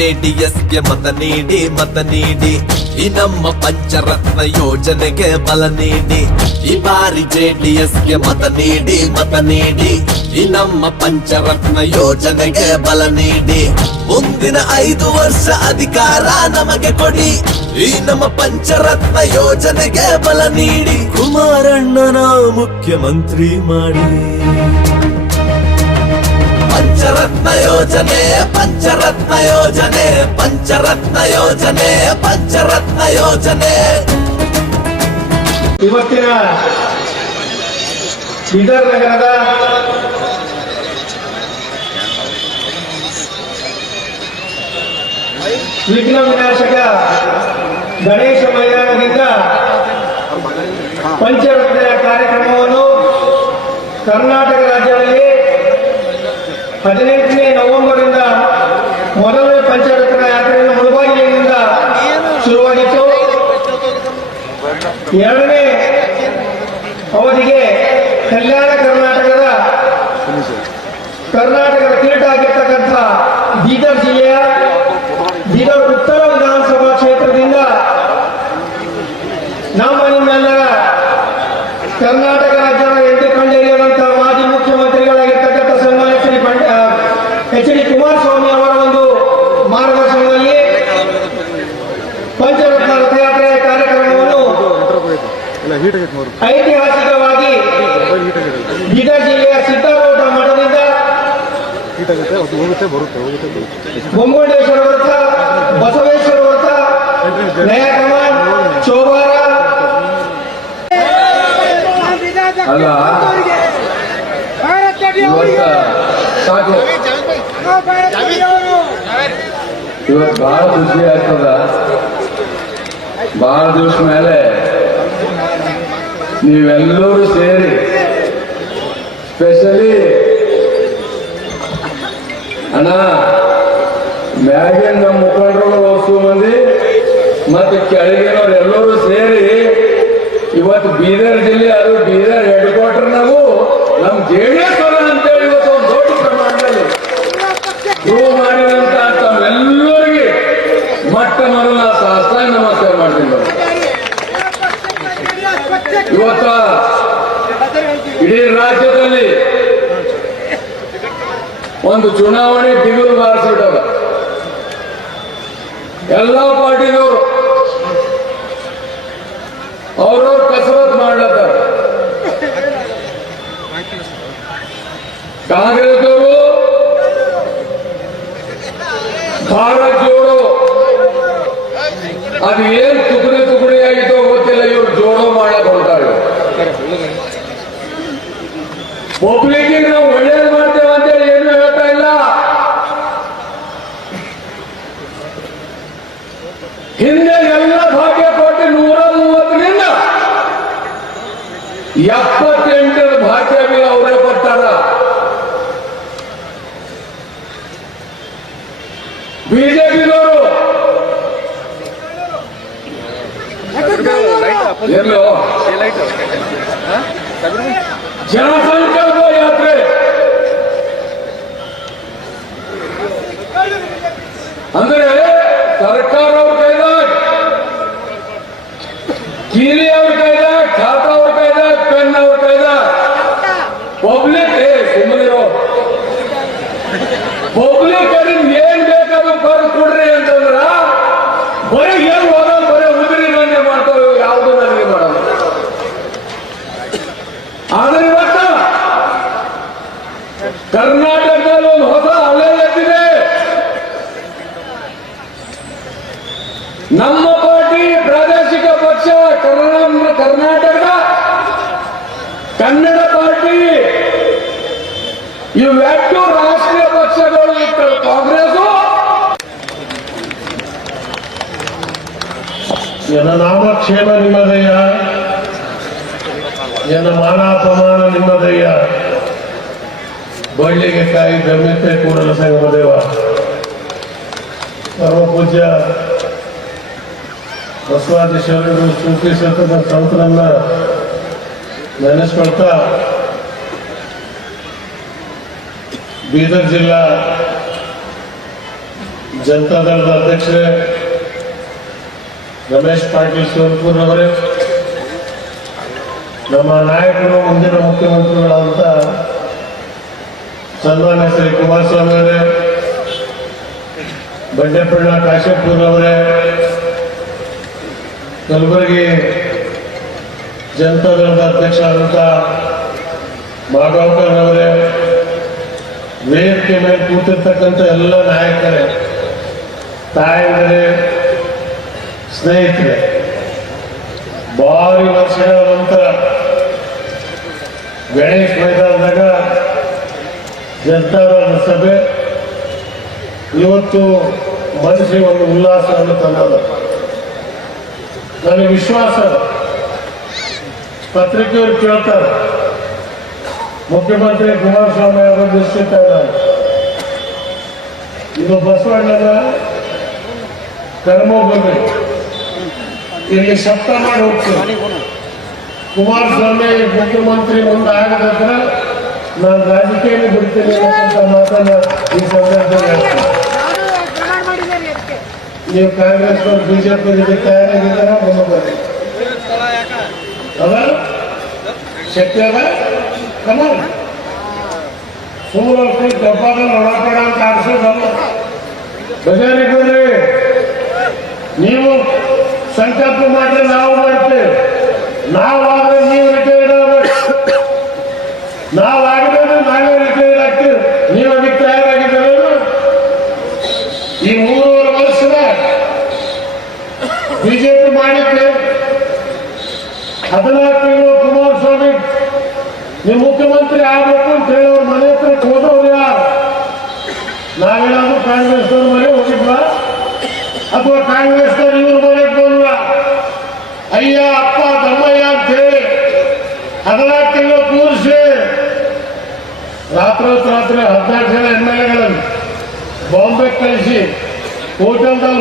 JDSಗೆ ಮತ ನೀಡಿ ಈ ನಮ್ಮ ಪಂಚರತ್ನ ಯೋಜನೆಗೆ ಬಲ ನೀಡಿ. ಈ ಬಾರಿ JDSಗೆ ಮತ ನೀಡಿ ಈ ನಮ್ಮ ಪಂಚರತ್ನ ಯೋಜನೆಗೆ ಬಲ ನೀಡಿ. ಮುಂದಿನ 5 ವರ್ಷ ಅಧಿಕಾರ ನಮಗೆ ಕೊಡಿ, ಈ ನಮ್ಮ ಪಂಚರತ್ನ ಯೋಜನೆಗೆ ಬಲ ನೀಡಿ. ಕುಮಾರಣ್ಣನ ಮುಖ್ಯಮಂತ್ರಿ ಮಾಡಿ. ಪಂಚರತ್ನ ಯೋಜನೆ ಪಂಚರತ್ನ ಯೋಜನೆ ಪಂಚರತ್ನ ಯೋಜನೆ ಪಂಚರತ್ನ ಯೋಜನೆ. ಇವತ್ತಿನ ಬೀದರ್ ನಗರದ ವಿಘ್ನ ವಿನಾಶಕ ಗಣೇಶ ಮೈದಾನದಿಂದ ಪಂಚರತ್ನ ಕಾರ್ಯಕ್ರಮವನ್ನು ಕರ್ನಾಟಕ ರಾಜ್ಯದಲ್ಲಿ 18ನೇ ನವೆಂಬರ್ನಿಂದ ಮೊದಲನೇ ಪಂಚರತ್ನ ಯಾತ್ರೆಯನ್ನು ಮುಳುಬಾಗಿಲಿನಿಂದ ಶುರುವಾಗಿತ್ತು. 2ನೇ ಅವಧಿಗೆ ಕಲ್ಯಾಣ ಕರ್ನಾಟಕದ ಕಿರೀಟ ಆಗಿರ್ತಕ್ಕಂಥ ಬೀದರ್ ಜಿಲ್ಲೆಯ ಬೀದರ್ ಉತ್ತರ ವಿಧಾನಸಭಾ ಕ್ಷೇತ್ರದಿಂದ ನಮ್ಮ ನಿಮ್ಮೆಲ್ಲರ ಕರ್ನಾಟಕ ರಾಜ್ಯದ ಎದ್ದುಕೊಂಡಿರುವಂತಹ ಮಾಜಿ ಮುಖ್ಯಮಂತ್ರಿಗಳಾಗಿರ್ತಕ್ಕಂಥ ಸನ್ಮಾನ್ಯ ಶ್ರೀ HD ಕುಮಾರಸ್ವಾಮಿ ಅವರ ಒಂದು ಮಾರ್ಗದರ್ಶನದಲ್ಲಿ ಪಂಚರತ್ನ ರಥಯಾತ್ರೆಯ ಕಾರ್ಯಕ್ರಮವನ್ನು ಐತಿಹಾಸಿಕವಾಗಿ ಬೀದರ್ ಜಿಲ್ಲೆಯ ಸಿದ್ದಾರೂಢ ಮಠದಿಂದ ಬೊಮ್ಮಗೊಂಡೇಶ್ವರ ವೃತ್ತ, ಬಸವೇಶ್ವರ ವೃತ್ತ, ನಯಾಕಮಾನ್, ಚೋಬಾರ ಅಲ್ಲ ಸಾಕು. ಇವತ್ತು ಬಹಳ ಖುಷಿ ಆಗ್ತದ. ಬಹಳ ದಿವಸ ಮೇಲೆ ನೀವೆಲ್ಲರೂ ಸೇರಿ, ಸ್ಪೆಷಲಿ ಅಣ್ಣ ಮ್ಯಾಗಿನ ನಮ್ಮ ಮುಖಂಡರು ಹೊಸ ಮಂದಿ ಮತ್ತೆ ಕೆಳಗಿನವ್ರು ಎಲ್ಲರೂ ಸೇರಿ ಇವತ್ತು ಬೀದರ್ ಜಿಲ್ಲೆ, ಅದು ಬೀದರ್ ಹೆಡ್ ಕ್ವಾರ್ಟರ್ ನಾವು ನಮ್ JDS ಅಂತೇಳಿ ಇವತ್ತು ಒಂದು ದೊಡ್ಡ ಪ್ರಮಾಣದಲ್ಲಿ ಪ್ರೂವ್ ಮಾಡಿದಂತ ತಾವೆಲ್ಲರಿಗೆ ಮೊಟ್ಟ ಮೊದಲ ಸಾಷ್ಟಾಂಗ ನಮಸ್ಕಾರ ಮಾಡ್ತೀನಿ. ಇವತ್ತ ಇಡೀ ರಾಜ್ಯದಲ್ಲಿ ಒಂದು ಚುನಾವಣೆ ಬಿಗುಲು ಬಾರಿಸಿಬಿಟ್ಟದ. ಎಲ್ಲ ಪಾರ್ಟಿದವರು ಅವ್ರವ್ರ ಕಸರತ್ ಮಾಡ್ಲತ್ತಾರ. ಕಾಂಗ್ರೆಸ್ದವರು ಭಾರತ್ ಜೋಡೋ ಅದು ಏನ್ ತುಕಡಿ ಆಗಿತ್ತೋ ಗೊತ್ತಿಲ್ಲ, ಇವ್ರು ಜೋಡೋ ಮಾಡಕ್ ಹೊಂಟಾರೆ. ಪಬ್ಲಿಕ್ ನಾವು ಒಳ್ಳೇದು ಮಾಡ್ತೇವೆ ಅಂತೇಳಿ ಏನು ಹೇಳ್ತಾ ಇಲ್ಲ. ಹಿಂದೆ ಎಲ್ಲ ಭಾಗ್ಯ ಕೊಟ್ಟು 130ರಿಂದ 78 ಭಾಗ್ಯ ಬಿಲ್ ಅವರೇ ಕೊಟ್ಟಾರ. ಬಿಜೆಪಿದವರು ಎಲ್ಲೋ ಜನಸಂಕಲ್ಪ ಯಾತ್ರೆ ಅಂದ್ರೆ ಸರ್ಕಾರ ಅವ್ರ ಕೈದಾಗ, ಕೀಲಿ ಅವ್ರ ಕೈದಾಗ, ಖಾತಾ ಅವ್ರ ಕೈದಾಗ, ಪೆನ್ ಅವ್ರ ಕೈದಾಗ, ಪಬ್ಲಿಕ್ ಸುಮ್ಮನಿರೋ ಪಬ್ಲಿಕ್ ಏನ್ ಬೇಕಾದ್ರೂ ಬರ್ ಕೊಡ್ರಿ ಅಂತಂದ್ರ ಬರೀ ಏನ್ ಹೋದ ಬರೀ ಉದುರಿ ನಂಗೆ ಮಾಡ್ತಾವೆ, ಯಾವುದು ನನಗೆ ಮಾಡಲ್ಲ. ಆದ್ರೆ ಇವತ್ತ ಕರ್ನಾಟಕದಲ್ಲಿ ಒಂದು ಹೊಸ ಅಲೆ ಎದ್ದಿದೆ. ನಮ್ಮ ಪಾರ್ಟಿ ಪ್ರಾದೇಶಿಕ ಪಕ್ಷ ಕರ್ನಾಟಕದ ಕನ್ನಡ ಪಾರ್ಟಿ ಇವೆರಡು ರಾಷ್ಟ್ರೀಯ ಪಕ್ಷಗಳು ಕಾಂಗ್ರೆಸ್ ಎನ್ನ ನಾಮಕ್ಷೇಮ ನಿಮ್ಮದಯ್ಯ, ಎನ್ನ ಮಾನಾಪಮಾನ ನಿಮ್ಮದಯ್ಯ. ಬಳ್ಳಿಗೆ ಕಾಯಿ ಗಮ್ಯತೆ ಕೂಡಲ ಸಂಗಮ ದೇವ ಪರಮ ಪೂಜ್ಯ ಬಸವಾದಿ ಶರಣರು ಸೂಚಿಸಿದ ಸಂತರನ್ನ ನೆನೆಸ್ಕೊಳ್ತಾ ಬೀದರ್ ಜಿಲ್ಲಾ ಜನತಾದಳದ ಅಧ್ಯಕ್ಷರೇ ರಮೇಶ್ ಪಾಟೀಲ್ ಶಿವಪುರ್ ಅವರೇ, ನಮ್ಮ ನಾಯಕರು ಮುಂದಿನ ಮುಖ್ಯಮಂತ್ರಿಗಳಾದಂಥ ಸನ್ಮಾನ್ಯ ಶ್ರೀ ಕುಮಾರಸ್ವಾಮಿ ಅವರೇ, ಬಂಡೆಪಳ್ಳ ಕಾಶೆಪುರ್ ಅವರೇ, ಕಲಬುರಗಿ ಜನತಾದಳದ ಅಧ್ಯಕ್ಷರಾದಂಥ ಮಾಗಾವ್ಕರ್ ಅವರೇ, ವೇದಿಕೆ ಮೇಲೆ ಕೂತಿರ್ತಕ್ಕಂಥ ಎಲ್ಲ ನಾಯಕರೇ, ತಾಯಂದಿರೇ, ಸ್ನೇಹಿತರೆ, ಭಾರಿ ವರ್ಷಗಳ ನಂತರ ಗಣೇಶ್ ಮೈದಾನದಾಗ ಜನತಾದಳದ ಸಭೆ ಇವತ್ತು ಮನಸ್ಸಿಗೆ ಒಂದು ಉಲ್ಲಾಸವನ್ನು ತಂದದ. ನನಗೆ ವಿಶ್ವಾಸ, ಪತ್ರಿಕೆಯವರು ಕೇಳ್ತಾರೆ, ಮುಖ್ಯಮಂತ್ರಿ ಕುಮಾರಸ್ವಾಮಿ ಅವರ ನಿಶ್ಚಿತ ಇದು ಬಸವಣ್ಣನ ಕರ್ಮಭೂಮಿ, ಇಲ್ಲಿ ಶಬ್ದ ಮಾಡಿ ಹೋಗ್ತೀನಿ. ಕುಮಾರಸ್ವಾಮಿ ಮುಖ್ಯಮಂತ್ರಿ ಮುಂದೆ ಆಗದಂದ್ರೆ ನಾನು ರಾಜಕೀಯ ಬಿಡ್ತೀನಿ ಅನ್ನೋಂಥ ಮಾತನ್ನ ಈ ಸಂದರ್ಭದಲ್ಲಿ ಹೇಳ್ತೀನಿ. ನೀವು ಕಾಂಗ್ರೆಸ್ನವ್ರು ಬಿಜೆಪಿ ತಯಾರಾಗಿದ್ದಾರ ಮುಂದೆ ಬರ್ರಿ. ಅದ ಶಕ್ತಿ ಅದ ಕಮ ಸುಮ್ಮನೆ ಡಬ್ಬದಲ್ಲಿ ಒಳಪಡ ಅಂತ ಆಡಿಸೋದಲ್ಲ. ಬಜಾರಿಗೋರಿ ನೀವು ಸಂಕಲ್ಪ ಮಾಡಿದ್ರೆ ನಾವು ಮಾಡ್ತೇವೆ, ನಾವಾದ್ರೆ ನೀವು ರಿಟೈರ್ಡ್ ಆಗಬೇಕು, ನಾವಾಗಿದ್ರೆ ನಾವೇ ರಿಟೈರ್ಡ್ ಆಗ್ತೀವಿ. ನೀವು ಅದಕ್ಕೆ ತಯಾರಾಗಿದ್ದೀರ. ಈ 3.5 ವರ್ಷದ ಬಿಜೆಪಿ ಮಾಡಿದ್ದೆ 14 ತಿಂಗಳು ಕುಮಾರಸ್ವಾಮಿ ನೀವು ಮುಖ್ಯಮಂತ್ರಿ ಆಗ್ಬೇಕು ಅಂತ ಹೇಳಿ ಅವ್ರ ಮನೆ ಹತ್ರ ಹೋದವ್ರು ಯಾರು? ನಾವೇನಾದ್ರೂ ಕಾಂಗ್ರೆಸ್ನವ್ರ ಮನೆ ಹೋಗಿದ್ವಾ ಅಥವಾ ಕಾಂಗ್ರೆಸ್ನವ್ರು ಇವ್ರ ಮನೆಗೆ ಬಂದ್ವ? ಅಯ್ಯ ಅಪ್ಪ ತಮ್ಮಯ್ಯ ಅಂತ ಹೇಳಿ 14 ತಿಂಗಳು ಕೂರಿಸಿ ರಾತ್ರಿ 14 ಜನ MLA ಬಾಂಬೆ ಕಳಿಸಿ ಹೋಟೆಲ್ದಲ್ಲಿ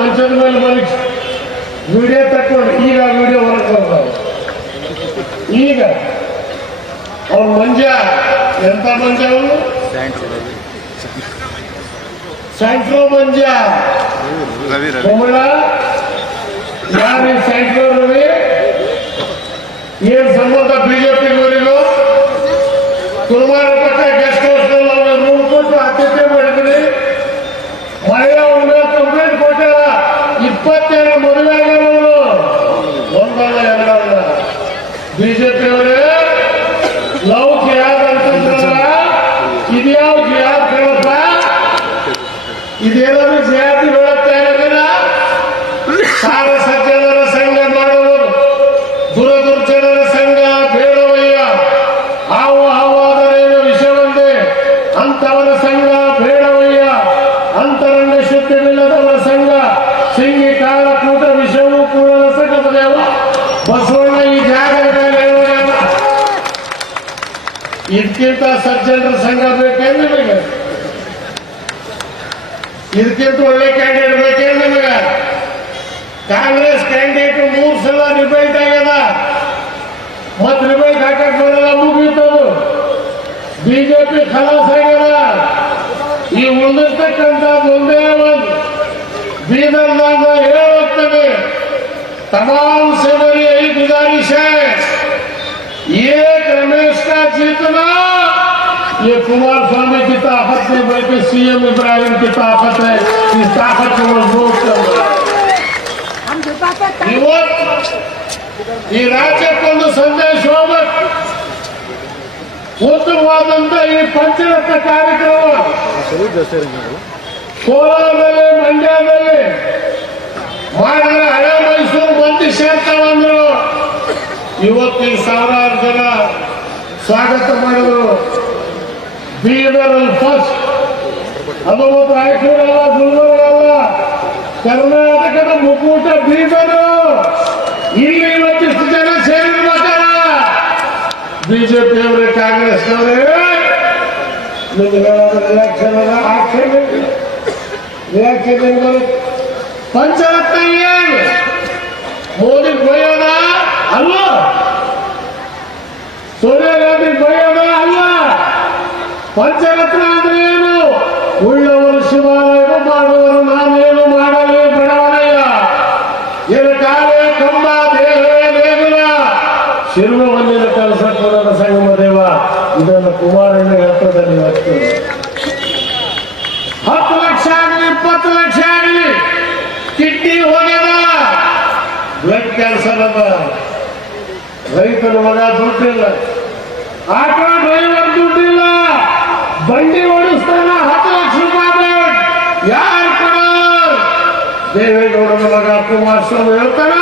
ಮಂಚದ ಮೇಲೆ ಮಲಗಿಸಿ ವಿಡಿಯೋ ತಕ್ಕೊಂಡು ಈಗ ವಿಡಿಯೋ ಹೊರಗೆ ಬರ್ತಾವೆ. ಈಗ ಅವ್ರ ಮಂಜ ಎಂತ ಮಂಜ, ಅವರು ಸೆಂಟ್ರೋ ಮಂಜ ಕೊಮಳ ಯಾರು ಸೆಂಟ್ರೋ ರವಿ ಏನ್ ಸಂಬಂಧ ಬಿಜೆಪಿಗವರಿಗೂ? ಕುರುಮಾರ ಪಕ್ಕ ಗೆಸ್ಟ್ ಹೌಸ್ನಲ್ಲಿ ಅವ್ರ ರೂಮ್ ಕೊಟ್ಟು ಆತಿಥ್ಯ ಮಾಡಿದ್ರಿ. ಮಹಿಳಾ ಉಳ್ಮೆ ಕಂಪ್ಲೇಂಟ್ ಕೊಟ್ಟಾರ. 27 ಮದುವೆ ಆಗ್ಯಾರ. ಒಂದಲ್ಲ ಎರಡಲ್ಲ. ಬಿಜೆಪಿ ಅವರೇ ಲವ್ ಜಿಹಾದ್ ಅಂತಂದ್ರಲ್ಲ, ಇದ್ಯಾವ ಜಿಹಾದ್ ಕೇಳಪ್ಪ? ಇದೇನಾದ್ರೂ ಜಿಹಾದಿ ಹೇಳುತ್ತಾ ಇರೋದಿಲ್ಲ. ಸಾರ ಸಜ್ಜನರ ಸಂಘ ಮಾಡುವರು, ದುರದುರ್ಜನರ ಸಂಘ ಬೇಡವಯ್ಯ. ಹಾವಾದರೇನು ವಿಷವಂದೆ ಅಂತವರ ಸಂಘ ಬೇಡವಯ್ಯ. ಅಂತರಂಗ ಶುದ್ಧವಿಲ್ಲದವರ ಸಂಘ ಸಿಂಗಿ ಕಾಲಕೂಟ ವಿಷವೂ ಕೂಡ ರಸಗದೇವ. ಬಸವಣ್ಣ ಈ ಜಾಗದ ಮೇಲೆ ಹೇಳುವ ಇದಕ್ಕಿಂತ ಸಜ್ಜನರ ಸಂಘ ಬೇಕೇನು ನಿಮಗೆ? ಇದಕ್ಕಿಂತ ಒಳ್ಳೆ ಕ್ಯಾಂಡಿಡೇಟ್ ಬೇಕೇನು ನಿಮಗೆ? ಕಾಂಗ್ರೆಸ್ ಕ್ಯಾಂಡಿಡೇಟ್ 3 ಸಲ ರಿಬೈಟ್ ಆಗ್ಯದ. ಮತ್ ರಿಬೈಟ್ ಹಾಕಕ್ ಬರಲ್ಲ, ಮುಗಿತದು. ಬಿಜೆಪಿ ಖಲಾಸ್ ಆಗ್ಯದ. ಈ ಉಳಿದಿರ್ತಕ್ಕಂಥ ಒಂದೇ ಒಂದು ಬೀದರ್ನಾಗ ಹೇಳೋಗ್ತದೆ, तमाम से मेरी यही गुजारिश है, एक रमेश का जीतना ये कुमारस्वामी की ताकत नहीं बल्कि CM इब्राहिम की ताकत है. इस ताकत को मजबूत करना. ಈ ರಾಜ್ಯಕ್ಕೊಂದು ಸಂದೇಶ ಹೋಗ್ಬೇಕು. ಉತ್ತಮವಾದಂತ ಈ ಪಂಚರತ್ನ ಕಾರ್ಯಕ್ರಮ ಕೋಲಾರದಲ್ಲಿ, ಮಂಡ್ಯದಲ್ಲಿ ಮಾಡಿದ್ರೆ ಹಳೆ ಮೈಸೂರು ಮಂದಿ ಸೇರ್ತಾವಂದ್ರು. ಇವತ್ತು ಸಾವಿರಾರು ಜನ ಸ್ವಾಗತ ಮಾಡಿದ್ರು. ಬೀದರಲ್ಲಿ ಫಸ್ಟ್, ಅದು ರಾಯಚೂರಲ್ಲ, ಗುಲ್ಬರ್ಗಲ್ಲ, ಕರ್ನಾಟಕದ ಮುಕ್ಕೂಟ ಬೀದರು. ಇಲ್ಲಿ ಇವತ್ತಿಷ್ಟು ಜನ ಸೇರಿರ್ಬೇಕಾರ. ಬಿಜೆಪಿ ಅವರೇ, ಕಾಂಗ್ರೆಸ್ನವರೇ, ನಿಮ್ಗೆ ರಿಯಾಕ್ಷನ್ ಅಲ್ಲ, ಆಕ್ಷನ್ ರಿಯಾಕ್ಷನ್ ಬರುತ್ತೆ. ಪಂಚರತ್ನ ಏನು ಮೋದಿ ಬೈಯೋದ ಅಲ್ಲ, ಸೋನಿಯಾ ಗಾಂಧಿ ಬೈಯೋದ ಅಲ್ಲ. ಪಂಚರತ್ನ ಅಂದ್ರೆ ಏನು? ಉಳ್ಳವರು ಶಿವಾಲಯ ಮಾಡುವ ಶಿರುವ ಮಣ್ಣಿನ ಕೆಲಸ ಕೊಡೋಣ ಸಂಗಮ ದೇವ ಇದನ್ನು ಕುಮಾರಣ್ಣ ಹೇಳ್ತದಲ್ಲಿ ಇವತ್ತು 10 ಲಕ್ಷ ಆಗಲಿ 20 ಲಕ್ಷ ಆಗಲಿ ಕಿಡ್ನಿ ಹೋಗ್ಯದ ಬ್ಲಡ್ ಕ್ಯಾನ್ಸರ್ ಅದ ರೈತನ ಮಗ ದುಡ್ಡಿಲ್ಲ ಆಟೋ ಡ್ರೈವರ್ ದುಡ್ಡಿಲ್ಲ ಬಂಡಿ ಓಡಿಸ್ತಾನ 10 ಲಕ್ಷ ರೂಪಾಯಿ ಯಾರು ಕೊಡ ದೇವೇಗೌಡನ ಮಗ ಕುಮಾರಸ್ವಾಮಿ ಹೇಳ್ತಾನ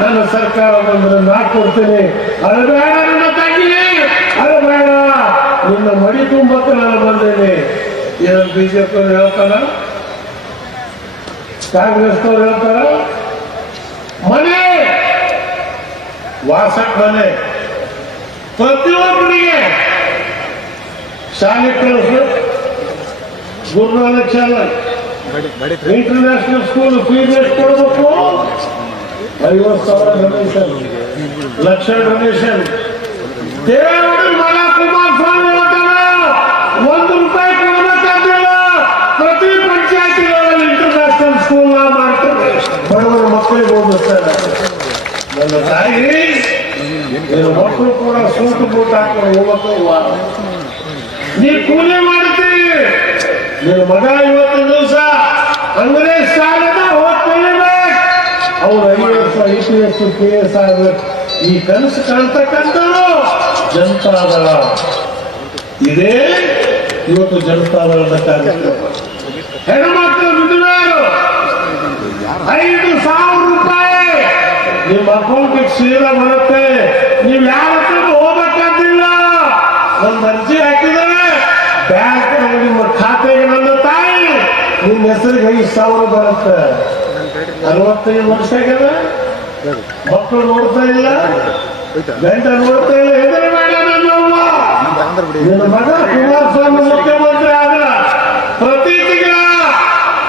ನನ್ನ ಸರ್ಕಾರ ಬಂದ್ರೆ ನಾ ಕೊಡ್ತೀನಿ ಅದು ಬೇಡ ನನ್ನ ತಂಗಿ ಅದು ಬೇಡ ನಿನ್ನ ಮಡಿ ತುಂಬಕ್ಕೆ ನಾನು ಬಂದೇನೆ ಏನು ಬಿಜೆಪಿ ಹೇಳ್ತಾರ ಕಾಂಗ್ರೆಸ್ನವ್ರು ಹೇಳ್ತಾರ ಮನೆ ವಾಸಕ್ ಮನೆ ಪ್ರತಿಯೊಬ್ಬರಿಗೆ ಶಾಲೆ ಕಳಿಸು ಗುರುನಾನಕ್ ಶಾಲೆ ಇಂಟರ್ನ್ಯಾಷನಲ್ ಸ್ಕೂಲ್ ಫೀಸ್ ಎಷ್ಟು ಕೊಡಬೇಕು 50,000 ಡೊನೇಷನ್ ಲಕ್ಷ ಡೊನೇಷನ್ ದೇವೇಗೌಡ ಮಗ ಕುಮಾರಸ್ವಾಮಿ ಹೇಳ್ತಾರ 1 ರೂಪಾಯಿ ಕೊಡಬೇಕಾಗಿಲ್ಲ ಪ್ರತಿ ಪಂಚಾಯತಿಗಳಲ್ಲಿ ಇಂಟರ್ನ್ಯಾಷನಲ್ ಸ್ಕೂಲ್ ಮಾಡ್ತಾರೆ ಬಡವರ ಮಕ್ಕಳಿಗೆ ಓದಿಸ್ತಾರೆ ನನ್ನ ತಾಯಿ ನಿನ್ನ ಮಕ್ಕಳು ಕೂಡ ಸೂಟು ಬೂಟ್ ಹಾಕೊಂಡು ಹೋಗ್ಬೇಕು ನೀ ಕೂಲಿ ಮಾಡ್ತೀವಿ ನಿನ್ನ ಮಗ ಇವತ್ತು ದಿವಸ ಅಂಗ್ರೇಜ್ ಶಾಲೆನ ಹೋಗ್ತಿರ್ಬೇಕು ಅವ್ರು IAS IPS KS ಆಗ್ಬೇಕು ಈ ಕನಸು ಕಾಣ್ತಕ್ಕಂಥವ್ರು ಜನತಾದಳ ಇದೇ ಇವತ್ತು ಜನತಾದಳದ ಕಾರ್ಯಕ್ರಮ ಹೆಣ್ಮಕ್ಳು ವಿಧವೆಯರು 5,000 ರೂಪಾಯಿ ನಿಮ್ಮ ಅಕೌಂಟಿಗೆ ಸೀದಾ ಬರುತ್ತೆ ನೀವು ಯಾರ ಹತ್ರ ಹೋಗ್ಬೇಕಾದಿಲ್ಲ ಒಂದು ಅರ್ಜಿ ಹಾಕಿದರೆ ಬ್ಯಾಂಕ್ ನಿಮ್ಮ ಖಾತೆಗೆ ನನ್ನ ತಾಯಿ ನಿಮ್ಮ ಹೆಸರಿಗೆ 5,000 ಬರುತ್ತೆ 65 ವರ್ಷ ಆಗ್ಯದ ಮಕ್ಕಳು ನೋಡ್ತಾ ಇಲ್ಲ ಗಂಟ ನೋಡ್ತಾ ಇಲ್ಲ ಹೆದರ ಬೇಡ ನನ್ನವ್ವ ನಿನ್ನ ಮಗ ಕುಮಾರಸ್ವಾಮಿ ಮುಖ್ಯಮಂತ್ರಿ ಆದ್ರ ಪ್ರತಿ ತಿಂಗಳ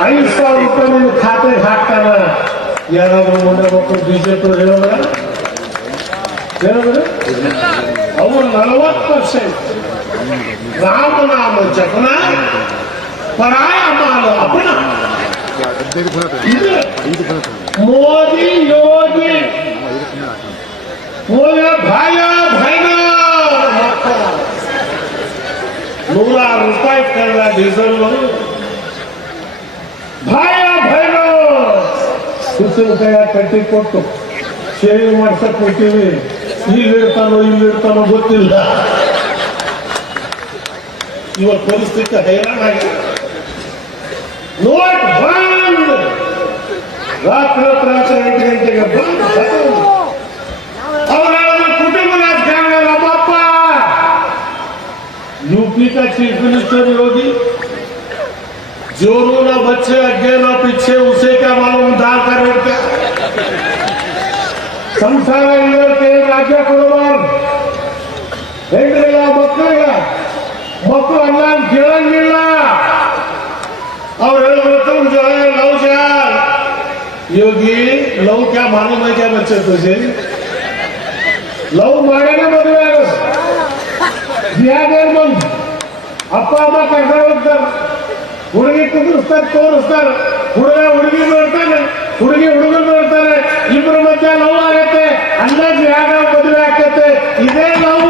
5,000 ರೂಪಾಯಿ ನಿನ್ನ ಖಾತೆಗೆ ಹಾಕ್ತಾನ ಯಾರಾದ್ರೂ ಮುಂದೆ ಮಕ್ಕಳು ಬಿಜೆಪಿ ಹೇಳಿದ್ರೆ ಅವರು 40% ರಾಮನಾಮ ಜಪನ ಪರಾಯ ಮಾಲ ಅಪನ ಮೋದಿ ಯೋಗಿ ಮೋದಿ ಭಾಯ ಭೈನ 100 ರೂಪಾಯಿ ಕಳ್ಳ ಡೀಸೆಲ್ ಭಾಯ ಭೈನ ಕುಸಿನ ಕೈಯ ಕಟ್ಟಿ ಕೊಟ್ಟು ಶೇವಿಂಗ್ ಮಾಡ್ಸಕ್ ಕೊಟ್ಟಿವಿ ಇಲ್ಲಿರ್ತಾನೋ ಗೊತ್ತಿಲ್ಲ ಇವತ್ತು ಪರಿಸ್ಥಿತಿ ಹೈರಾಣಾಗಿದೆ ನೋಟ್ ಬಂದ್ ರಾತ್ರಿ 8 ಗಂಟೆಗೆ ಬಂದ್ ಅವರ ಕುಟುಂಬ ರಾಜಕಾರಣ ನಮ್ಮಪ್ಪ यूपी का चीफ मिनिस्टर योगी जोरू ना बच्चे अगे ना पीछे उसे क्या मालूम दाल का रेट क्या ಸಂಸಾರ ಇಲ್ಲಕ್ಕೆ ರಾಜ್ಯ ಕೊಡುವರು ಹೆಂಡ್ರಿಲ್ಲ ಮಕ್ಕಳಿಲ್ಲ ಮಕ್ಕಳು ಅಲ್ಲ ಕೇಳಂಗಿಲ್ಲ ಅವ್ರು ಹೇಳಿದ್ರು तुम जो है लव जाल योगी लव क्या मालूम है क्या बच्चे तुझे लव ಮಾಡೇನೆ ಮದುವೆ ಆಗೋದು ಬಂದು ಅಪ್ಪ ಅಮ್ಮ ಕರ್ಕೊಂಡು ಹೋಗ್ತಾರೆ ಹುಡುಗಿ ಕುದುರಿಸ್ತಾರೆ ತೋರಿಸ್ತಾರೆ ಹುಡುಗ ಹುಡುಗಿ ನೋಡ್ತಾನೆ ಹುಡುಗಿ ಹುಡುಗರು ನೋಡ್ತಾರೆ ಇಬ್ಬರ ಮಧ್ಯೆ ಲವ್ ಆಗತ್ತೆ ಅಂದಾಜು ಯಾಗ ಮದುವೆ ಆಗತ್ತೆ ಇದೇ ಲವ್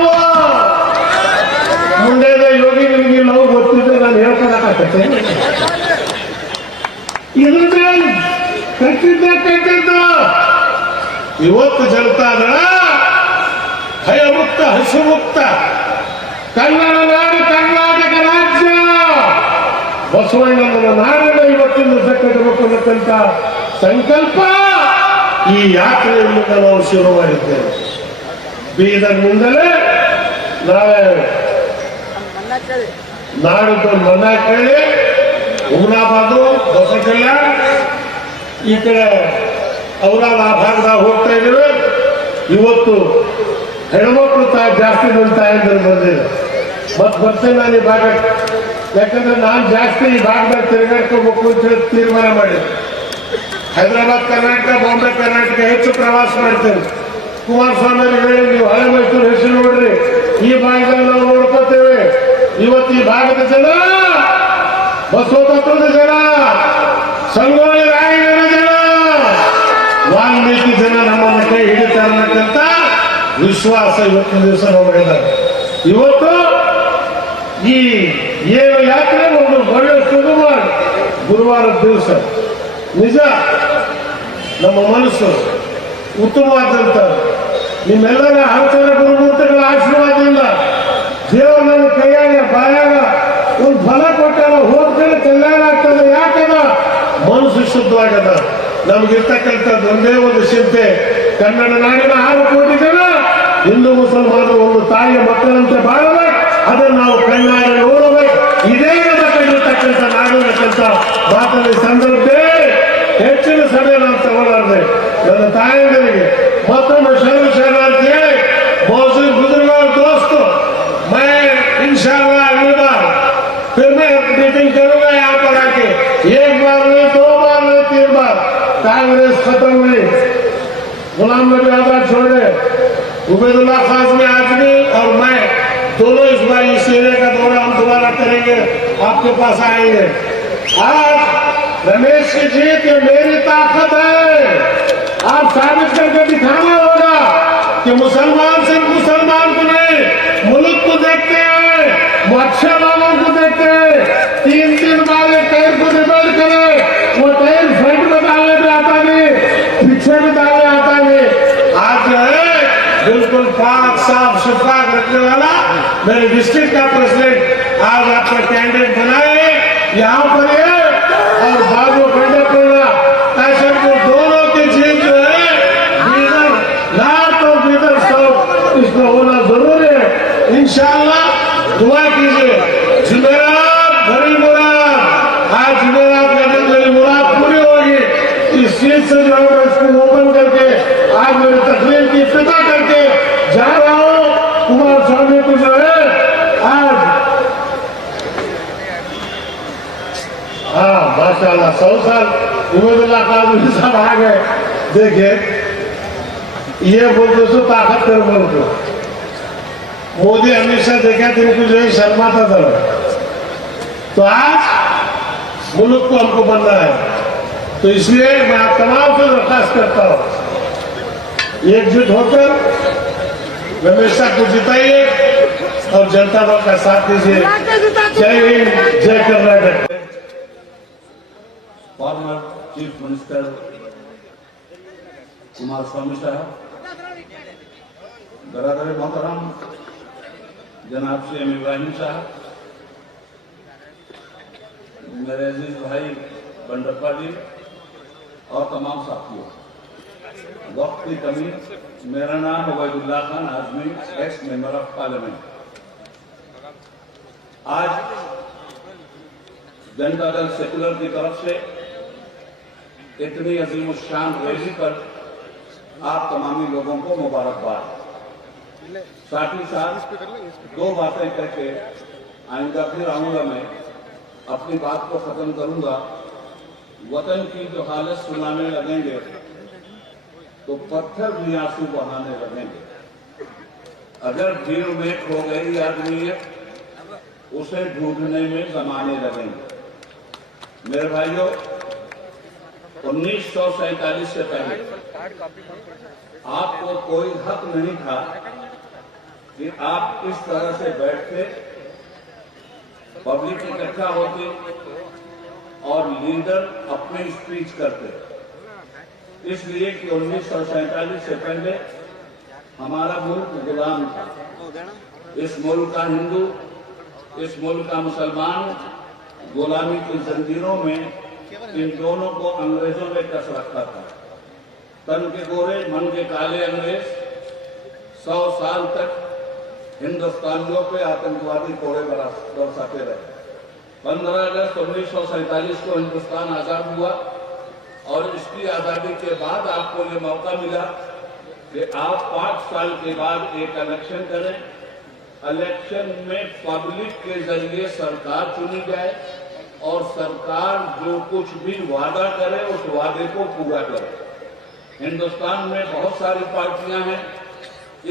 ಮುಂದೆ ಯೋಗಿ ನಿಮಗೆ ಲವ್ ಗೊತ್ತಿದ್ರೆ ನಾನು ಹೇಳ್ಕೊಳಕತ್ತೆ ಇದ್ರ ಕಟ್ಟಿದ್ದು ಇವತ್ತು ಜನತಾದಳ ಭಯಮುಕ್ತ ಹಸುಮುಕ್ತ ಕನ್ನಡ ನಾಡು ಕರ್ನಾಟಕ ರಾಜ್ಯ ಬಸವಣ್ಣನ ನಾಡನ್ನು ಇವತ್ತಿನ ಕಟ್ಟಬೇಕು ಅನ್ನತಕ್ಕಂಥ ಸಂಕಲ್ಪ ಈ ಯಾತ್ರೆಯನ್ನು ನಾವು ಶುರು ಮಾಡಿದ್ದೇವೆ ಬೀದರ್ನಿಂದಲೇ ನಾಳೆ ನಾಡಿದ್ದು ಮನ್ನಾಕಳ್ಳಿ ಹುಮನಾಬಾದು ಬಸಕಲ್ಯಾಣ ಈ ಕಡೆ ಔರಾದ ಆ ಭಾಗದಾಗ ಹೋಗ್ತಾ ಇದ್ದೀವಿ ಇವತ್ತು ಹೆಣ್ಮಕ್ಳು ಜಾಸ್ತಿ ನನ್ನ ತಾಯಂದ್ರೆ ಬಂದಿದೆ ಮತ್ತೆ ಬರ್ತೇನೆ ನಾನು ಈ ಭಾಗ ಯಾಕಂದ್ರೆ ನಾನು ಜಾಸ್ತಿ ಈ ಭಾಗದಾಗ ತಿರುಗಾಡ್ಕೋಬೇಕು ಅಂತ ಹೇಳಿ ತೀರ್ಮಾನ ಮಾಡಿದೆ ಹೈದರಾಬಾದ್ ಕರ್ನಾಟಕ ಬಾಂಬೆ ಕರ್ನಾಟಕ ಹೆಚ್ಚು ಪ್ರವಾಸ ಮಾಡ್ತೇನೆ ಕುಮಾರಸ್ವಾಮಿ ಹೇಳಿ ನೀವು ಹಳೆ ಮೈಸೂರು ಹೆಸರು ನೋಡ್ರಿ ಈ ಭಾಗದಲ್ಲಿ ನಾವು ನೋಡ್ಕೋತೇವೆ ಇವತ್ತು ಈ ಭಾಗದ ಜನ ಬಸವತತ್ವದ ಜನ ಸಂಗೊಳ್ಳಿ ರಾಯಣ್ಣನ ಜನ ವಾಲ್ಮೀಕಿ ಜನ ನಮ್ಮನ್ನ ಕೈ ಹಿಡಿತಾರೆ ಅನ್ನಕ್ಕಂತ ವಿಶ್ವಾಸ ಇವತ್ತಿನ ದಿವಸ ನಮಗಿದೆ. ಇವತ್ತು ಈ ಏನು ಯಾತ್ರೆ ಒಂದು ಒಳ್ಳೆ ಸುಗಮ ಗುರುವಾರದ ದಿವಸ ನಿಜ ನಮ್ಮ ಮನಸ್ಸು ಉತ್ತಮವಾದಂತ ನಿಮ್ಮೆಲ್ಲರ ಆಚಾರ ಗುರುಮೂರ್ತಿಗಳ ಆಶೀರ್ವಾದದಿಂದ ದೇವರು ನನ್ನ ಕೈಯಾಗ ಬಾಯಾಗ ಒಂದು ಫಲ ಕೊಟ್ಟಾಗ ಹೋಗ್ತಾರೆ ಕಲ್ಯಾಣ ಆಗ್ತದೆ. ಯಾಕದ ಮನಸ್ಸು ಶುದ್ಧವಾಗದ. ನಮ್ಗಿರ್ತಕ್ಕಂಥದ್ದು ಒಂದೇ ಒಂದು ಚಿಂತೆ, ಕನ್ನಡ ನಾಡಿನ 6 ಕೋಟಿ ಜನ ಹಿಂದೂ ಮುಸಲ್ಮಾನರು ಒಂದು ತಾಯಿಯ ಮಕ್ಕಳಂತೆ ಬಾಳಬೇಕು, ಅದನ್ನು ನಾವು ಕಣ್ಣಾರೆ ನೋಡಬೇಕು. ಇದೇ ಕಂಡಿರ್ತಕ್ಕಂಥ ನಾಡಿನಕ್ಕಂತ ಮಾತಲ್ಲಿ ಸಂದರ್ಭದೇ ಹೆಚ್ಚಿನ ಸಮಯ ನಾವು ತಗೊಳ್ಳಾರ್ದೆ ನನ್ನ ತಾಯಂದಿರಿಗೆ ಮತ್ತೊಮ್ಮೆ ಶರಣಾರ್ಥಿ ಹೇಳಿ ಮೌಸೂಮ್ ಗುಜರಾಲ್ दोस्तों मैं इंशाअल्लाह अगली बार फिर मैं मीटिंग करूंगा यहाँ पर आके, 1 बार नहीं 2 बार नहीं 3 बार. कांग्रेस खत्म हुई, गुलाम नबी आजाद छोड़े, उबैदुल्ला काज़मी आजमी और मैं दोनों इस बार इस एरिया का दौरा हम दोबारा करेंगे, आपके पास आएंगे. आज रमेश जी की मेरी ताकत है, आप साबित करके दिखाना होगा कि मुसलमान सिर्फ मुसलमान को नहीं मुल्क को देखते हैं, अच्छे वालों को देखते हैं. 3 वाले टायर को रिपेयर करे, वो टायर फ्रंट में डालने पे आता नहीं, पीछे में डालने आता नहीं. आज जो है बिल्कुल पाक साफ शफाफ रखने वाला मेरे डिस्ट्रिक्ट का प्रेसिडेंट आज आपका कैंडिडेट बनाए यहाँ पर है. और बाबू खंडेपुरा काशनपुर दोनों की जीत जो है बीदर नॉर्थ और बीदर साउथ इसमें होना जरूरी है. इंशाअल्लाह दुआ कीजिए. जुमेरात बड़ी मुराद, आज जुमेरात के दिन मेरी मुराद पूरी होगी. इस चीज से जो है इसको ओपन करके आज मेरी तकरीर की इफ्तिताह करके जा रहा हूँ. कुमार स्वामी को जो है आज हाँ माशाल्लाह 100 साल उबैदुल्ला काज़मी साहब आ गए. देखिए ये बोलते सो ताकत कर बोलते मोदी हमेशा देखा तो इनको जो है शर्माता था. तो आज मुल्क को हमको बनना है, तो इसलिए मैं आप तमाम से दरख्वास्त करता हूँ एकजुट होकर हमेशा को जिताइए और जनता दल का साथ दीजिए. जय हिंद, जय Karnataka. Former chief minister Kumaraswamy साहब, बरादर मोहतरम जनाब CM इब्राहिम साहब, मेरे अजीज भाई बंडप्पा जी और तमाम साथियों, वक्त की कमी. मेरा नाम Ubaidullah Khan Azmi, x member of parliament. आज जनता दल सेकुलर की तरफ से इतनी अजीम शान रैली पर आप तमामी लोगों को मुबारकबाद. साथ ही साथ 2 बातें करके आइंदा फिर आऊंगा. मैं अपनी बात को खत्म करूंगा. वतन की जो हालत सुनाने लगेंगे तो पत्थर भी आंसू बहाने लगेंगे. अगर भीड़ में खो गई आदमीयत उसे ढूंढने में जमाने लगेंगे. मेरे भाइयों, 1947 से पहले आपको कोई हक नहीं था कि आप इस तरह से बैठते, पब्लिक इकट्ठा होती और लीडर अपनी स्पीच करते. इसलिए कि 1947 से पहले हमारा मुल्क गुलाम था. इस मुल्क का हिंदू, इस मुल्क का मुसलमान गुलामी की जंजीरों में इन दोनों को अंग्रेजों ने कस रखा था. तन के गोरे मन के काले अंग्रेज 100 साल तक हिंदुस्तानियों पे आतंकवादी कोड़े बरसाते रहे. 15 अगस्त 1947 को हिंदुस्तान आजाद हुआ और इसकी आजादी के बाद आपको ये मौका मिला कि आप 5 साल के बाद एक इलेक्शन करें. इलेक्शन में पब्लिक के जरिए सरकार चुनी जाए और सरकार जो कुछ भी वादा करे उस वादे को पूरा करे. हिंदुस्तान में बहुत सारी पार्टियां हैं.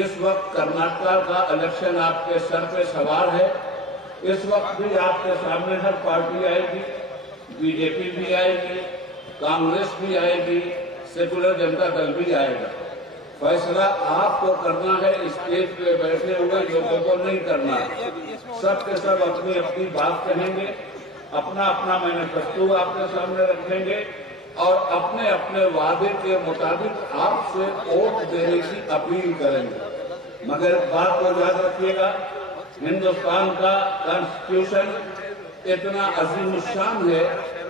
इस वक्त कर्नाटक का इलेक्शन आपके सर पे सवार है. इस वक्त भी आपके सामने हर पार्टी आएगी, बीजेपी भी आएगी, कांग्रेस भी आएगी, सेकुलर जनता दल भी आएगा. फैसला आपको करना है, स्टेज पे बैठे हुए लोगों को नहीं करना। सब के सब अपनी अपनी बात कहेंगे, अपना अपना मैनिफेस्टो आपके सामने रखेंगे और अपने अपने वादे के मुताबिक आपसे वोट देने की अपील करेंगे। मगर बात को याद रखिएगा, हिंदुस्तान का कॉन्स्टिट्यूशन इतना अजीमुशान है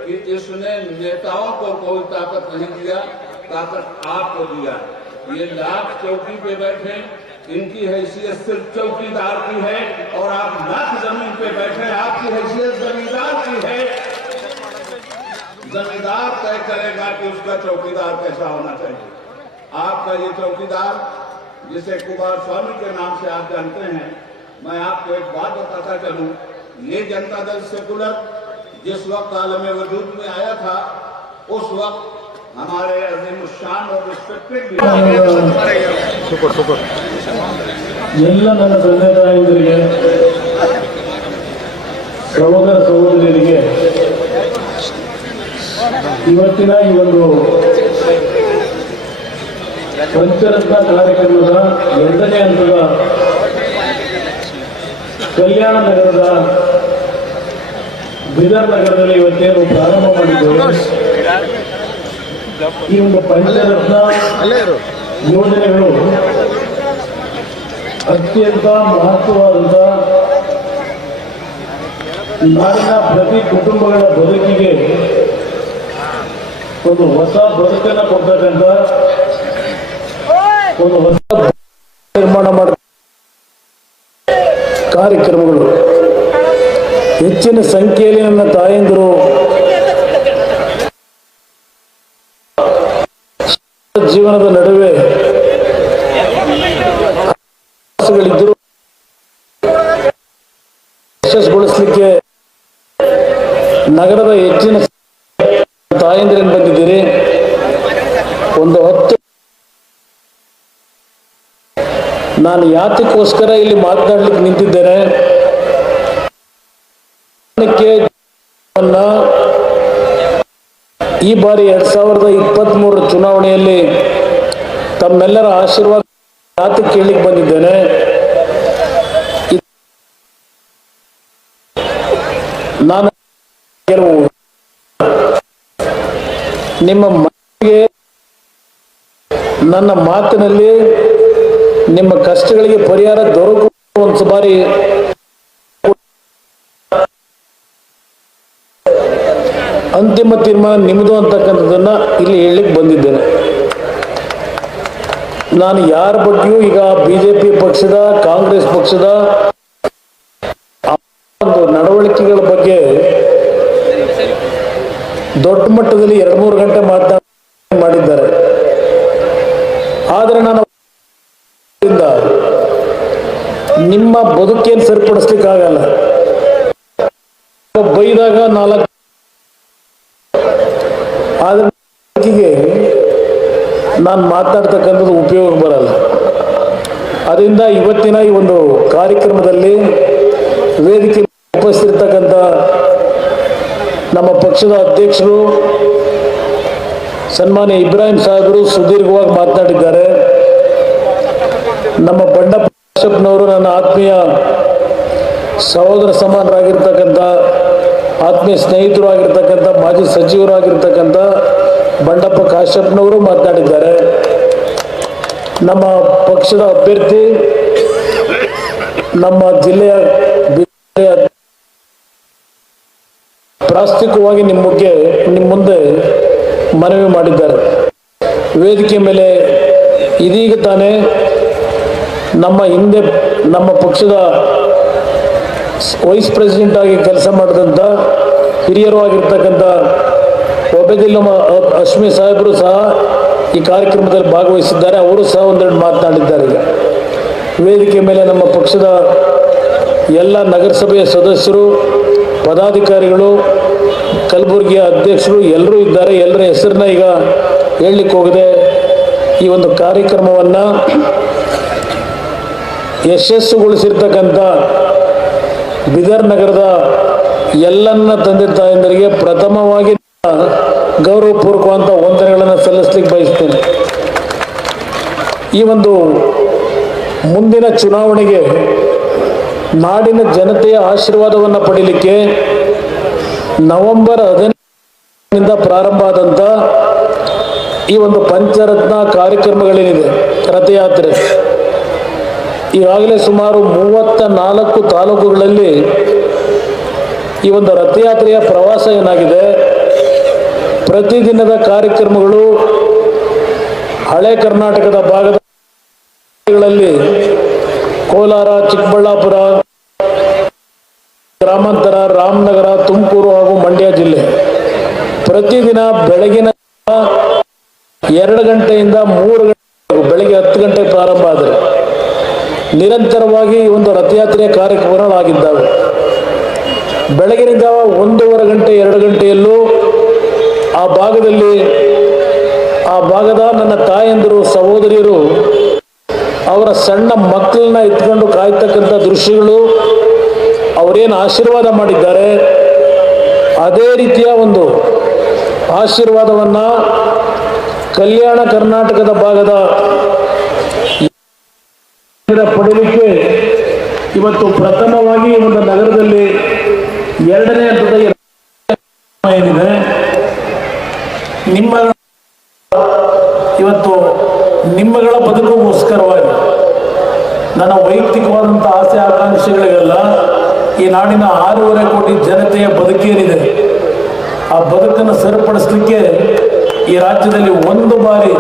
कि इसने नेताओं को कोई ताकत नहीं दिया, ताकत आपको दिया। ये लाख चौकी पे बैठे, इनकी हैसियत सिर्फ चौकीदार की है और आप लाख जमीन पे बैठे, आपकी हैसियत जमींदार की है। जमींदार तय करेगा कि उसका चौकीदार कैसा होना चाहिए। आपका ये चौकीदार, जिसे कुमार स्वामी के नाम से आप जानते हैं, मैं आपको एक बात बताता चलूं, ये जनता दल सेकुलर जिस वक्त आलम वजूद में आया था, उस वक्त हमारे अजीमुशान और रिस्पेक्टेड ಎಲ್ಲ ನನ್ನ ತಂದೆ ತಾಯಂದಿರಿಗೆ, ಸಹೋದರ ಸಹೋದರಿಯರಿಗೆ ಇವತ್ತಿನ ಈ ಒಂದು ಪಂಚರತ್ನ ಕಾರ್ಯಕ್ರಮದ 2ನೇ ಹಂತದ ಕಲ್ಯಾಣ ನಗರದ ಬೀದರ್ ನಗರದಲ್ಲಿ ಇವತ್ತೇನು ಪ್ರಾರಂಭ ಮಾಡಿದ್ದೇವೆ, ಈ ಒಂದು ಪಂಚರತ್ನ ಯೋಜನೆಗಳು ಅತ್ಯಂತ ಮಹತ್ವವಾದಂತ ನಾಡಿನ ಪ್ರತಿ ಕುಟುಂಬಗಳ ಬದುಕಿಗೆ ಒಂದು ಹೊಸ ಬದುಕನ್ನು ಕೊಡ್ತಕ್ಕಂಥ ಒಂದು ಹೊಸ ನಿರ್ಮಾಣ ಮಾಡ ಕಾರ್ಯಕ್ರಮಗಳು. ಹೆಚ್ಚಿನ ಸಂಖ್ಯೆಯಲ್ಲಿ ನನ್ನ ತಾಯಂದಿರು ಜೀವನದ ನಡುವೆ ಗಳಿದ್ದರೂ ಯಶಸ್ಸುಗೊಳಿಸಲಿಕ್ಕೆ ನಗರದ ಹೆಚ್ಚಿನ ತಾಯಂದಿರನ್ನು ಬಂದಿದ್ದೀರಿ. ಒಂದು 10 ನಾನು ಯಾತಕ್ಕೋಸ್ಕರ ಇಲ್ಲಿ ಮಾತನಾಡಲಿಕ್ಕೆ ನಿಂತಿದ್ದೇನೆ, ಈ ಬಾರಿ 2023 ಚುನಾವಣೆಯಲ್ಲಿ ತಮ್ಮೆಲ್ಲರ ಆಶೀರ್ವಾದ ಯಾತಕ್ಕೆ ಕೇಳಲಿಕ್ಕೆ ಬಂದಿದ್ದೇನೆ. ನಾನು ಕೆಲವು ನಿಮ್ಮ ಮನೆಗೆ ನನ್ನ ಮಾತಿನಲ್ಲಿ ನಿಮ್ಮ ಕಷ್ಟಗಳಿಗೆ ಪರಿಹಾರ ದೊರಕುವ ಒಂದು ಬಾರಿ ಅಂತಿಮ ತೀರ್ಮಾನ ನಿಮ್ಮದು ಅಂತಕ್ಕಂಥದ್ದನ್ನ ಇಲ್ಲಿ ಹೇಳಲಿಕ್ಕೆ ಬಂದಿದ್ದೇನೆ. ನಾನು ಯಾರ ಬಗ್ಗೆಯೂ ಈಗ ಬಿಜೆಪಿ ಪಕ್ಷದ, ಕಾಂಗ್ರೆಸ್ ಪಕ್ಷದ ಒಂದು ನಡವಳಿಕೆಗಳ ಬಗ್ಗೆ ದೊಡ್ಡ ಮಟ್ಟದಲ್ಲಿ 2-3 ಗಂಟೆ ಮಾಡಿದ್ದಾರೆ. ಆದರೆ ನಾನು ನಿಮ್ಮ ಬದುಕೇನು ಸರಿಪಡಿಸ್ಲಿಕ್ಕಾಗಲ್ಲ. ಬೈದಾಗ 4 ಆದ್ರೆ ನಾನು ಮಾತಾಡ್ತಕ್ಕಂಥದ್ದು ಉಪಯೋಗ ಬರಲ್ಲ. ಅದರಿಂದ ಇವತ್ತಿನ ಈ ಒಂದು ಕಾರ್ಯಕ್ರಮದಲ್ಲಿ ವೇದಿಕೆ ಉಪಸ್ಥಿತರ್ತಕ್ಕಂಥ ನಮ್ಮ ಪಕ್ಷದ ಅಧ್ಯಕ್ಷರು ಸನ್ಮಾನ್ಯ ಇಬ್ರಾಹಿಂ ಸಾಹೇಬರು ಸುದೀರ್ಘವಾಗಿ ಮಾತನಾಡಿದ್ದಾರೆ. ನಮ್ಮ ಬಂಡಪ್ಪ ಕಾಶ್ಯಪ್ನವರು ನನ್ನ ಆತ್ಮೀಯ ಸಹೋದರ ಸಮಾನರಾಗಿರ್ತಕ್ಕಂಥ, ಆತ್ಮೀಯ ಸ್ನೇಹಿತರು ಆಗಿರ್ತಕ್ಕಂಥ, ಮಾಜಿ ಸಚಿವರು ಆಗಿರ್ತಕ್ಕಂಥ ಬಂಡಪ್ಪ ಕಾಶ್ಯಪ್ನವರು ಮಾತನಾಡಿದ್ದಾರೆ. ನಮ್ಮ ಪಕ್ಷದ ಅಭ್ಯರ್ಥಿ, ನಮ್ಮ ಜಿಲ್ಲೆಯ ಪ್ರಾಸ್ತಿಕವಾಗಿ ನಿಮ್ಮ ಮುಂದೆ ಮನವಿ ಮಾಡಿದ್ದಾರೆ. ವೇದಿಕೆ ಮೇಲೆ ಇದೀಗ ತಾನೇ ನಮ್ಮ ಹಿಂದೆ ನಮ್ಮ ಪಕ್ಷದ ವೈಸ್ ಪ್ರೆಸಿಡೆಂಟ್ ಆಗಿ ಕೆಲಸ ಮಾಡಿದಂಥ ಹಿರಿಯರು ಆಗಿರ್ತಕ್ಕಂಥ ಒಬೇದಿಲ್ಲ ಅಶ್ಮಿ ಸಾಹೇಬರು ಸಹ ಈ ಕಾರ್ಯಕ್ರಮದಲ್ಲಿ ಭಾಗವಹಿಸಿದ್ದಾರೆ. ಅವರು ಸಹ ಒಂದೆರಡು ಮಾತನಾಡಿದ್ದಾರೆ. ಈಗ ವೇದಿಕೆ ಮೇಲೆ ನಮ್ಮ ಪಕ್ಷದ ಎಲ್ಲ ನಗರಸಭೆಯ ಸದಸ್ಯರು, ಪದಾಧಿಕಾರಿಗಳು, ಕಲಬುರಗಿಯ ಅಧ್ಯಕ್ಷರು ಎಲ್ಲರೂ ಇದ್ದಾರೆ. ಎಲ್ಲರ ಹೆಸರನ್ನ ಈಗ ಹೇಳಲಿಕ್ಕೆ ಹೋಗಿದೆ. ಈ ಒಂದು ಕಾರ್ಯಕ್ರಮವನ್ನು ಯಶಸ್ಸುಗೊಳಿಸಿರ್ತಕ್ಕಂಥ ಬೀದರ್ ನಗರದ ಎಲ್ಲನ್ನ ತಂದೆ ತಾಯಂದರಿಗೆ ಪ್ರಥಮವಾಗಿ ಗೌರವಪೂರ್ವಕವಾದ ವಂದನೆಗಳನ್ನು ಸಲ್ಲಿಸಲಿಕ್ಕೆ ಬಯಸ್ತೇನೆ. ಈ ಒಂದು ಮುಂದಿನ ಚುನಾವಣೆಗೆ ನಾಡಿನ ಜನತೆಯ ಆಶೀರ್ವಾದವನ್ನು ಪಡೀಲಿಕ್ಕೆ ನವೆಂಬರ್ 15ರಿಂದ ಪ್ರಾರಂಭ ಆದಂಥ ಈ ಒಂದು ಪಂಚರತ್ನ ಕಾರ್ಯಕ್ರಮಗಳೇನಿದೆ, ರಥಯಾತ್ರೆ, ಈಗಾಗಲೇ ಸುಮಾರು 34 ತಾಲೂಕುಗಳಲ್ಲಿ ಈ ಒಂದು ರಥಯಾತ್ರೆಯ ಪ್ರವಾಸ ಏನಾಗಿದೆ, ಪ್ರತಿದಿನದ ಕಾರ್ಯಕ್ರಮಗಳು ಹಳೆ ಕರ್ನಾಟಕದ ಭಾಗದಲ್ಲಿ ಕೋಲಾರ, ಚಿಕ್ಕಬಳ್ಳಾಪುರ, ಗ್ರಾಮಾಂತರ, ರಾಮನಗರ, ತುಮಕೂರು ಹಾಗೂ ಮಂಡ್ಯ ಜಿಲ್ಲೆ ಪ್ರತಿದಿನ ಬೆಳಗಿನ 2 ಗಂಟೆಯಿಂದ 3 ಗಂಟೆ, ಬೆಳಗ್ಗೆ 10 ಗಂಟೆ ಪ್ರಾರಂಭ ಆದರೆ ನಿರಂತರವಾಗಿ ಈ ಒಂದು ರಥಯಾತ್ರೆಯ ಕಾರ್ಯಕ್ರಮಗಳಾಗಿದ್ದಾವೆ. ಬೆಳಗಿನ ಜಾವ 1:15 ಗಂಟೆ 2 ಗಂಟೆಯಲ್ಲೂ ಆ ಭಾಗದ ನನ್ನ ತಾಯಂದಿರು, ಸಹೋದರಿಯರು ಅವರ ಸಣ್ಣ ಮಕ್ಕಳನ್ನ ಎತ್ಕೊಂಡು ಕಾಯ್ತಕ್ಕಂಥ ದೃಶ್ಯಗಳು, ಅವರೇನು ಆಶೀರ್ವಾದ ಮಾಡಿದ್ದಾರೆ ಅದೇ ರೀತಿಯ ಒಂದು ಆಶೀರ್ವಾದವನ್ನು ಕಲ್ಯಾಣ ಕರ್ನಾಟಕದ ಭಾಗದ ಪಡೀಲಿಕ್ಕೆ ಇವತ್ತು ಪ್ರಥಮವಾಗಿ ಒಂದು ನಗರದಲ್ಲಿ 2ನೇ ಹಂತದ ಏನಿದೆ, ನಿಮ್ಮಗಳ ಬದುಕಿಗೋಸ್ಕರವಾಗಿ ನನ್ನ ವೈಯಕ್ತಿಕವಾದಂಥ ಆಸೆ ಆಕಾಂಕ್ಷೆಗಳಿಗೆಲ್ಲ ಈ ನಾಡಿನ 6.5 ಕೋಟಿ ಜನತೆಯ ಬದುಕೇನಿದೆ ಆ ಬದುಕನ್ನು ಸರಿಪಡಿಸಲಿಕ್ಕೆ ಈ ರಾಜ್ಯದಲ್ಲಿ ಒಂದು ಬಾರಿ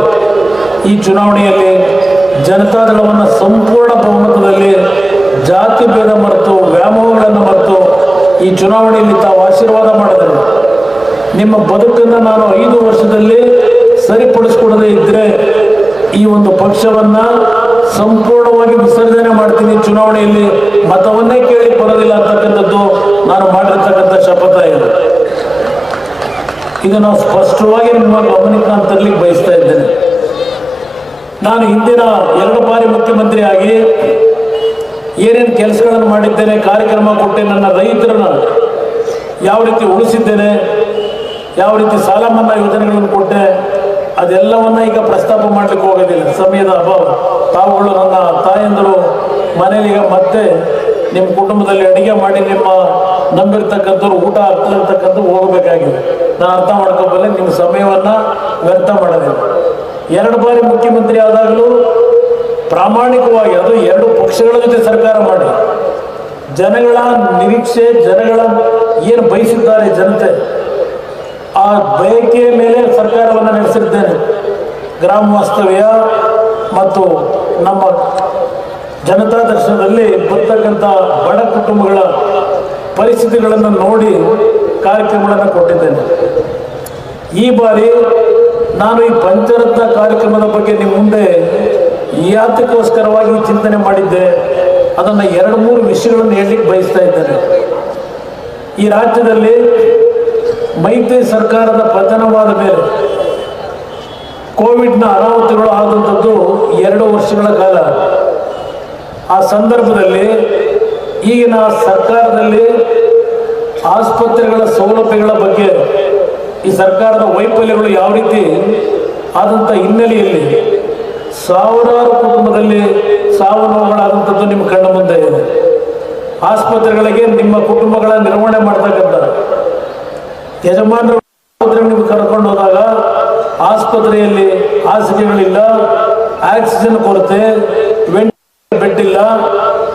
ಈ ಚುನಾವಣೆಯಲ್ಲಿ ಜನತಾದಳವನ್ನು ಸಂಪೂರ್ಣ ಬಹುಮತದಲ್ಲಿ ಜಾತಿ ಭೇದ ಮರೆತು ವ್ಯಾಮೋಹಗಳನ್ನು ಮರೆತು ಈ ಚುನಾವಣೆಯಲ್ಲಿ ತಾವು ಆಶೀರ್ವಾದ ಮಾಡಿದರು. ನಿಮ್ಮ ಬದುಕನ್ನು ನಾನು 5 ವರ್ಷದಲ್ಲಿ ಸರಿಪಡಿಸ್ಕೊಡದೇ ಇದ್ದರೆ ಈ ಒಂದು ಪಕ್ಷವನ್ನು ಸಂಪೂರ್ಣವಾಗಿ ವಿಸರ್ಜನೆ ಮಾಡ್ತೀನಿ, ಚುನಾವಣೆಯಲ್ಲಿ ಮತವನ್ನೇ ಕೇಳಿ ಬರೋದಿಲ್ಲ ಅಂತಕ್ಕಂಥದ್ದು ನಾನು ಮಾಡಿರ್ತಕ್ಕಂಥ ಶಪಥ ಇದೆ. ಇದು ನಾವು ಸ್ಪಷ್ಟವಾಗಿ ನಿಮ್ಮ ಗಮನಕ್ಕೆ ನಾನು ತರಲಿಕ್ಕೆ ಬಯಸ್ತಾ ಇದ್ದೇನೆ. ನಾನು ಹಿಂದಿನ 2 ಬಾರಿ ಮುಖ್ಯಮಂತ್ರಿ ಆಗಿ ಏನೇನು ಕೆಲಸಗಳನ್ನು ಮಾಡಿದ್ದೇನೆ, ಕಾರ್ಯಕ್ರಮ ಕೊಟ್ಟೆ, ನನ್ನ ರೈತರನ್ನ ಯಾವ ರೀತಿ ಉಳಿಸಿದ್ದೇನೆ, ಯಾವ ರೀತಿ ಸಾಲ ಮನ್ನಾ ಯೋಜನೆಗಳನ್ನು ಕೊಟ್ಟೆ, ಅದೆಲ್ಲವನ್ನ ಈಗ ಪ್ರಸ್ತಾಪ ಮಾಡಲಿಕ್ಕೆ ಹೋಗೋದಿಲ್ಲ, ಸಮಯದ ಅಭಾವ. ತಾವುಗಳು ನನ್ನ ತಾಯಂದರು ಮನೇಲಿ ಮತ್ತೆ ನಿಮ್ಮ ಕುಟುಂಬದಲ್ಲಿ ಅಡುಗೆ ಮಾಡಿ ನಿಮ್ಮ ನಂಬಿರ್ತಕ್ಕಂಥವ್ರು ಊಟ ಆಗ್ತಿರ್ತಕ್ಕಂಥದ್ದು ಹೋಗಬೇಕಾಗಿದೆ. ನಾನು ಅರ್ಥ ಮಾಡ್ಕೋಬಲ್ಲೆ, ನಿಮ್ಮ ಸಮಯವನ್ನು ವ್ಯರ್ಥ ಮಾಡೋದಿಲ್ಲ. 2 ಬಾರಿ ಮುಖ್ಯಮಂತ್ರಿ ಆದಾಗಲೂ ಪ್ರಾಮಾಣಿಕವಾಗಿ, ಅದು 2 ಪಕ್ಷಗಳ ಜೊತೆ ಸರ್ಕಾರ ಮಾಡಿ ಜನಗಳ ನಿರೀಕ್ಷೆ, ಜನಗಳ ಏನು ಬಯಸಿದ್ದಾರೆ ಜನತೆ, ಆ ಬಯಕೆಯ ಮೇಲೆ ಸರ್ಕಾರವನ್ನು ನಡೆಸಿದ್ದೇನೆ. ಗ್ರಾಮ ವಾಸ್ತವ್ಯ ಮತ್ತು ನಮ್ಮ ಜನತಾ ದರ್ಶನದಲ್ಲಿ ಬರ್ತಕ್ಕಂಥ ಬಡ ಕುಟುಂಬಗಳ ಪರಿಸ್ಥಿತಿಗಳನ್ನು ನೋಡಿ ಕಾರ್ಯಕ್ರಮಗಳನ್ನು ಕೊಟ್ಟಿದ್ದೇನೆ. ಈ ಬಾರಿ ನಾನು ಈ ಪಂಚರತ್ನ ಕಾರ್ಯಕ್ರಮದ ಬಗ್ಗೆ ನಿಮ್ಮ ಮುಂದೆ ಯಾತಕ್ಕೋಸ್ಕರವಾಗಿ ಚಿಂತನೆ ಮಾಡಿದ್ದೆ, ಅದನ್ನು 2-3 ವಿಷಯಗಳನ್ನು ಹೇಳಲಿಕ್ಕೆ ಬಯಸ್ತಾ ಇದ್ದೇನೆ. ಈ ರಾಜ್ಯದಲ್ಲಿ ಮೈತ್ರಿ ಸರ್ಕಾರದ ಪತನವಾದ ಮೇಲೆ ಕೋವಿಡ್ನ ಅನಾಹುತಗಳು ಆದಂಥದ್ದು 2 ವರ್ಷಗಳ ಕಾಲ. ಆ ಸಂದರ್ಭದಲ್ಲಿ ಈಗಿನ ಸರ್ಕಾರದಲ್ಲಿ ಆಸ್ಪತ್ರೆಗಳ ಸೌಲಭ್ಯಗಳ ಬಗ್ಗೆ ಈ ಸರ್ಕಾರದ ವೈಫಲ್ಯಗಳು ಯಾವ ರೀತಿ ಆದಂಥ ಹಿನ್ನೆಲೆಯಲ್ಲಿ ಸಾವಿರಾರು ಕುಟುಂಬದಲ್ಲಿ ಸಾವು ನೋವುಗಳಾದಂಥದ್ದು ನಿಮ್ಮ ಕಣ್ಣ ಮುಂದೆ ಇದೆ. ಆಸ್ಪತ್ರೆಗಳಿಗೆ ನಿಮ್ಮ ಕುಟುಂಬಗಳ ನಿರ್ವಹಣೆ ಮಾಡ್ತಕ್ಕಂಥ ಯಜಮಾನರು ನೀವು ಕರ್ಕೊಂಡು ಹೋದಾಗ ಆಸ್ಪತ್ರೆಯಲ್ಲಿ ಹಾಸಿಗೆಗಳಿಲ್ಲ, ಆಕ್ಸಿಜನ್ ಕೊರತೆ, ಬೆಡ್ ಇಲ್ಲ,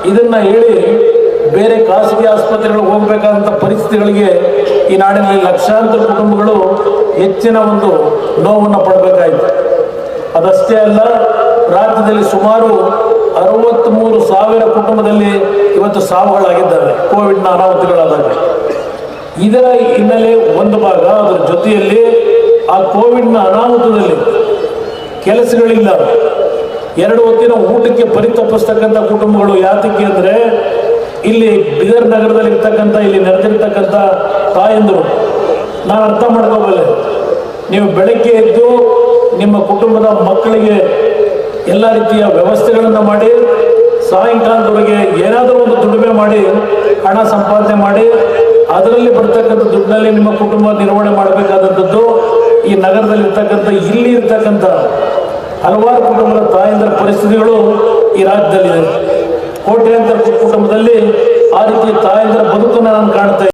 ಇದನ್ನ ಹೇಳಿ ಬೇರೆ ಖಾಸಗಿ ಆಸ್ಪತ್ರೆಗಳಿಗೆ ಹೋಗಬೇಕಾದಂಥ ಪರಿಸ್ಥಿತಿಗಳಿಗೆ ಈ ನಾಡಿನಲ್ಲಿ ಲಕ್ಷಾಂತರ ಕುಟುಂಬಗಳು ಹೆಚ್ಚಿನ ಒಂದು ನೋವನ್ನು ಪಡಬೇಕಾಯಿತು. ಅದಷ್ಟೇ ಅಲ್ಲ, ರಾಜ್ಯದಲ್ಲಿ ಸುಮಾರು 63,000 ಕುಟುಂಬದಲ್ಲಿ ಇವತ್ತು ಸಾವುಗಳಾಗಿದ್ದಾವೆ ಕೋವಿಡ್ನ ಅನಾಹುತಗಳಾದಾಗ. ಇದರ ಹಿನ್ನೆಲೆ ಒಂದು ಭಾಗ, ಅದರ ಜೊತೆಯಲ್ಲಿ ಆ ಕೋವಿಡ್ನ ಅನಾಹುತದಲ್ಲಿ ಕೆಲಸಗಳಿಲ್ಲ, 2 ಹೊತ್ತಿನ ಊಟಕ್ಕೆ ಪರಿತಪಿಸ್ತಕ್ಕಂಥ ಕುಟುಂಬಗಳು. ಯಾತಕ್ಕೆ ಅಂದರೆ ಇಲ್ಲಿ ಬೀದರ್ ನಗರದಲ್ಲಿ ಇರ್ತಕ್ಕಂಥ, ಇಲ್ಲಿ ನೆರೆದಿರ್ತಕ್ಕಂಥ ತಾಯಂದರು ನಾನು ಅರ್ಥ ಮಾಡ್ಕೋಬಲ್ಲೆ. ನೀವು ಬೆಳಗ್ಗೆ ಎದ್ದು ನಿಮ್ಮ ಕುಟುಂಬದ ಮಕ್ಕಳಿಗೆ ಎಲ್ಲ ರೀತಿಯ ವ್ಯವಸ್ಥೆಗಳನ್ನು ಮಾಡಿ ಸಾಯಂಕಾಲದವರೆಗೆ ಏನಾದರೂ ಒಂದು ದುಡಿಮೆ ಮಾಡಿ ಹಣ ಸಂಪಾದನೆ ಮಾಡಿ ಅದರಲ್ಲಿ ಬರ್ತಕ್ಕಂಥ ದುಡ್ಡಿನಲ್ಲಿ ನಿಮ್ಮ ಕುಟುಂಬ ನಿರ್ವಹಣೆ ಮಾಡಬೇಕಾದಂಥದ್ದು ಈ ನಗರದಲ್ಲಿರ್ತಕ್ಕಂಥ, ಇಲ್ಲಿ ಇರ್ತಕ್ಕಂಥ ಹಲವಾರು ಕುಟುಂಬದ ತಾಯಂದಿರ ಪರಿಸ್ಥಿತಿಗಳು ಈ ರಾಜ್ಯದಲ್ಲಿದೆ. ಕೋಟ್ಯಾಂತರ ಕುಟುಂಬದಲ್ಲಿ ಆ ರೀತಿ ತಾಯಂದಿರ ಬದುಕನ್ನು ನಾನು ಕಾಣ್ತಾ